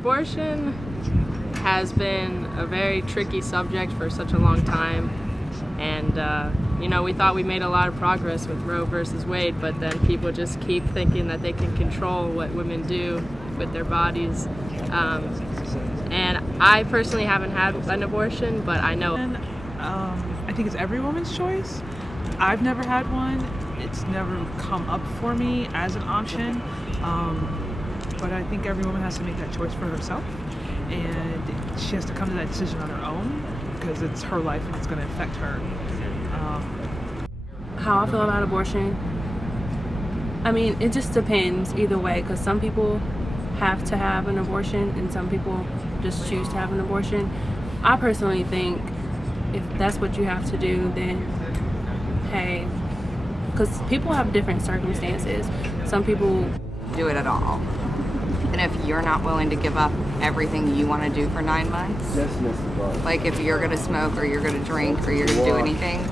Abortion has been a very tricky subject for such a long time, and we thought we made a lot of progress with Roe versus Wade, but then people just keep thinking that they can control what women do with their bodies. And I personally haven't had an abortion, but I know. I think it's every woman's choice. I've never had one. It's never come up for me as an option. But I think every woman has to make that choice for herself, and she has to come to that decision on her own because it's her life and it's going to affect her. How I feel about abortion? I mean, it just depends either way, because some people have to have an abortion and some people just choose to have an abortion. I personally think if that's what you have to do, then hey, because people have different circumstances. Some people do it at all. And if you're not willing to give up everything you want to do for 9 months, like if you're going to smoke or you're going to drink or you're going to do anything,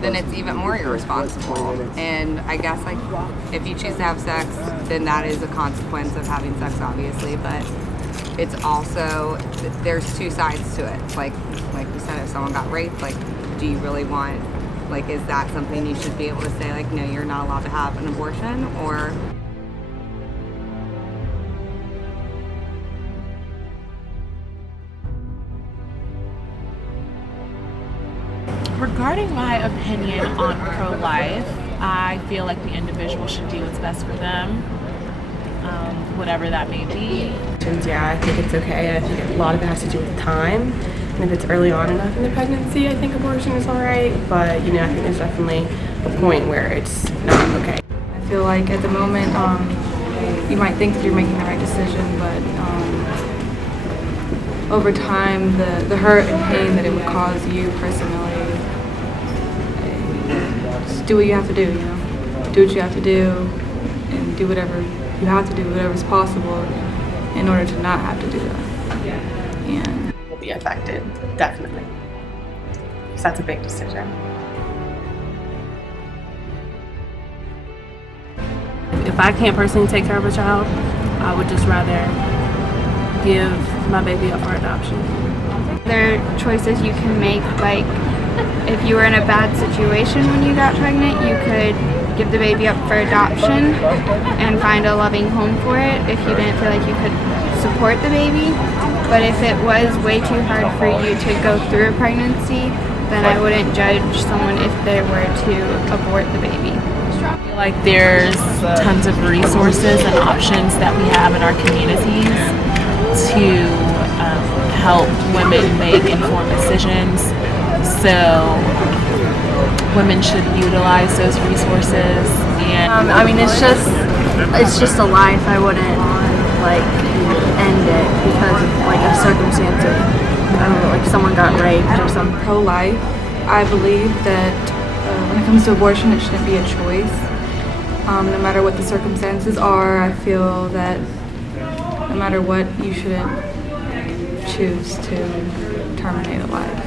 then it's even more irresponsible. And I guess like if you choose to have sex, then that is a consequence of having sex, obviously. But it's also, there's two sides to it. Like we said, if someone got raped, like do you really want, like is that something you should be able to say like, no, you're not allowed to have an abortion? Or regarding my opinion on pro-life, I feel like the individual should do what's best for them, whatever that may be. Yeah, I think it's okay. I think a lot of it has to do with time. And if it's early on enough in the pregnancy, I think abortion is all right. But, I think there's definitely a point where it's not okay. I feel like at the moment, you might think that you're making the right decision, but over time, the hurt and pain that it would cause you personally, just do what you have to do, Do what you have to do and do whatever you have to do, whatever's possible in order to not have to do that. And Will be affected, definitely. Because that's a big decision. if I can't personally take care of a child, I would just rather give my baby up for adoption. There are choices you can make, like if you were in a bad situation when you got pregnant, you could give the baby up for adoption and find a loving home for it if you didn't feel like you could support the baby. But if it was way too hard for you to go through a pregnancy, then I wouldn't judge someone if they were to abort the baby. I feel like there's tons of resources and options that we have in our communities to help women make informed decisions. So women should utilize those resources. And I mean, it's just a life. I wouldn't end it because of a circumstance of, I don't know, like someone got raped or something. Pro-life, I believe that when it comes to abortion, it shouldn't be a choice. No matter what the circumstances are, I feel that no matter what, you shouldn't choose to terminate a life.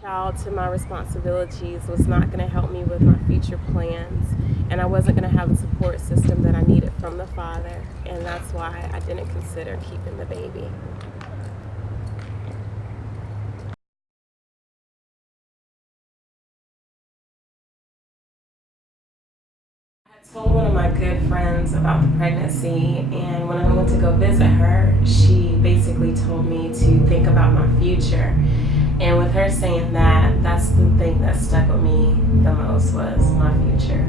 Child to my responsibilities was not going to help me with my future plans, and I wasn't going to have the support system that I needed from the father, and that's why I didn't consider keeping the baby. I told one of my good friends about the pregnancy, and when I went to go visit her, she basically told me to think about my future. And with her saying that, that's the thing that stuck with me the most, was my future.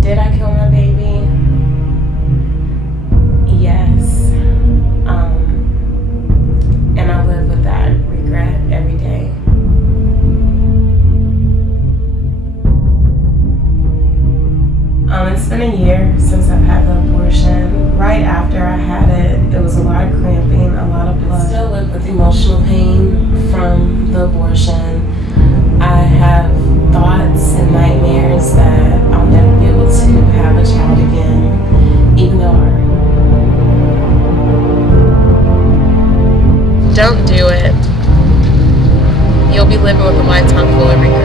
Did I kill my baby? Yes. And I live with that regret every day. don't do it, you'll be living with a mind tongue full of regret.